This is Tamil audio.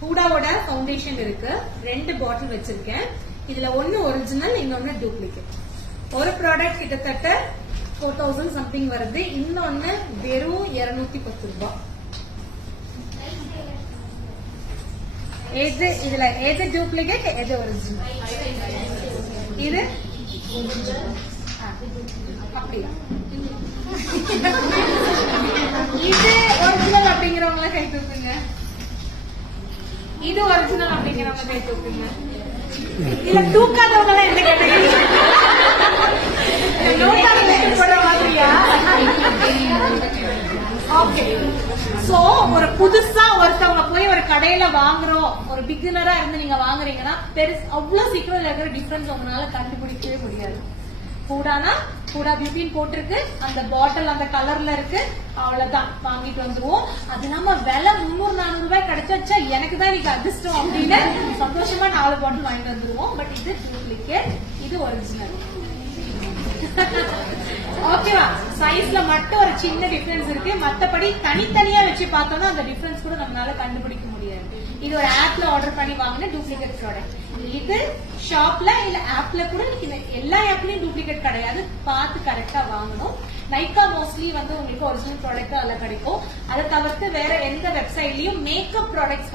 ஹூடாவோட ஃபவுண்டேஷன் இருக்கு. 2 பாட்டில் வச்சிருக்கேன். இதுல ஒன்னு ஒரிஜினல், இன்னொன்னு டூப்ளிகேட். ஒரு ப்ராடக்ட் கிட்டத்தட்ட 4000 சம்திங் வருது, இன்னொன்னு வெறும் 210 ரூபாய். இதுல எது டூப்ளிகேட், எது ஒரிஜினல்? இது அப்படியா? இது ஒரிஜினல் அப்படிங்கிறவங்கள கை தூக்குங்க. இது ஒரிஜினல் அப்படிங்கிறவங்க கை தூக்குங்க. இல்ல தூக்காதவங்க எல்லாம் என்ன கேட்டீங்க? போடுற மாதிரியா? ஓகே. சோ ஒரு புதுசா ஒருத்தவங்க போய் ஒரு கடையில வாங்குறோம், ஒரு பிகினரா இருந்து நீங்க வாங்குறீங்கன்னா அவ்வளவு சீக்கிரம் இருக்கிற டிஃபரன்ஸ் உங்களால கண்டுபிடிக்கவே முடியாது. ஹூடானா ஹூடா பியூட்டின்னு போட்டிருக்கு, அந்த பாட்டில் அந்த கலர்ல இருக்கு, அவ்வளவுதான் வாங்கிட்டு வந்துருவோம். அது இல்லாம விலை 300-400 ரூபாய் கிடைச்சா எனக்கு தான் இன்னைக்கு அதிர்ஷ்டம் அப்படின்னு சந்தோஷமா 4 பாட்டில் வாங்கிட்டு வந்துருவோம். பட் இது டூப்ளிகேட், இது ஒரிஜினல். ஓகேவா? சைஸ்ல மட்டும் ஒரு சின்ன டிஃபரன்ஸ் இருக்கு, மத்தபடி தனித்தனியா வச்சு பார்த்தோம்னா அந்த டிஃபரன்ஸ் கூட நம்மளால கண்டுபிடிக்க முடியாது. இது ஒரு ஆப்ல ஆர்டர் பண்ணி வாங்கின டூப்ளிகேட் ப்ராடக்ட். இது ஷாப்ல இல்ல ஆப்ல கூட எல்லா ஆப்லயும் டூப்ளிகேட் கிடையாது, பார்த்து கரெக்டா வாங்கணும். நைக்கா மோஸ்ட்லி வந்து உங்களுக்கு ஒரிஜினல் ப்ராடக்ட் அதுல கிடைக்கும். அதை தவிர்த்து வேற எந்த வெப்சைட்லயும் மேக்கப் ப்ராடக்ட்ஸ்